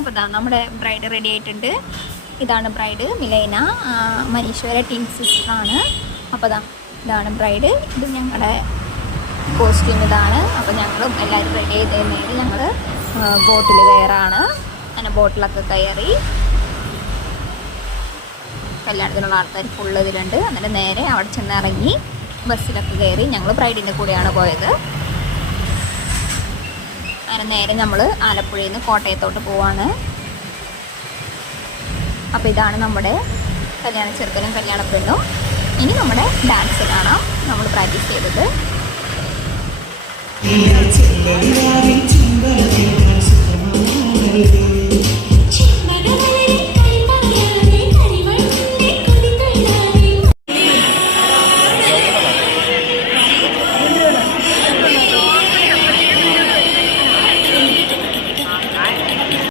അപ്പോൾ ഇതാ നമ്മുടെ ബ്രൈഡ് റെഡി ആയിട്ടുണ്ട്. ഇതാണ് ബ്രൈഡ്, മിലൈന, മനീശ്വര ടീം സിസ്റ്ററാണ്. അപ്പോൾ ഇതാണ് ബ്രൈഡ്. ഇത് ഞങ്ങളുടെ കോസ്റ്റ്യൂം ഇതാണ്. അപ്പോൾ ഞങ്ങളും എല്ലാവരും റെഡി ചെയ്ത് കഴിഞ്ഞാൽ ഞങ്ങൾ ബോട്ടിൽ കയറാണ്. അങ്ങനെ ബോട്ടിലൊക്കെ കയറി കല്യാണത്തിനുള്ള ആൾക്കാർ ഫുള്ള് ഇതിലുണ്ട്. എന്നിട്ട് നേരെ അവിടെ ചെന്ന് ഇറങ്ങി ബസ്സിലൊക്കെ കയറി. ഞങ്ങൾ ബ്രൈഡിൻ്റെ കൂടെയാണ് പോയത്. അങ്ങനെ നേരെ നമ്മൾ ആലപ്പുഴയിൽ നിന്ന് കോട്ടയത്തോട്ട് പോവാണ്. അപ്പോൾ ഇതാണ് നമ്മുടെ കല്യാണ ചെറുക്കനും കല്യാണ പെണ്ണും. ഇനി നമ്മുടെ ഡാൻസ് കാണാം, നമ്മൾ പ്രാക്ടീസ് ചെയ്തത്. Yeah.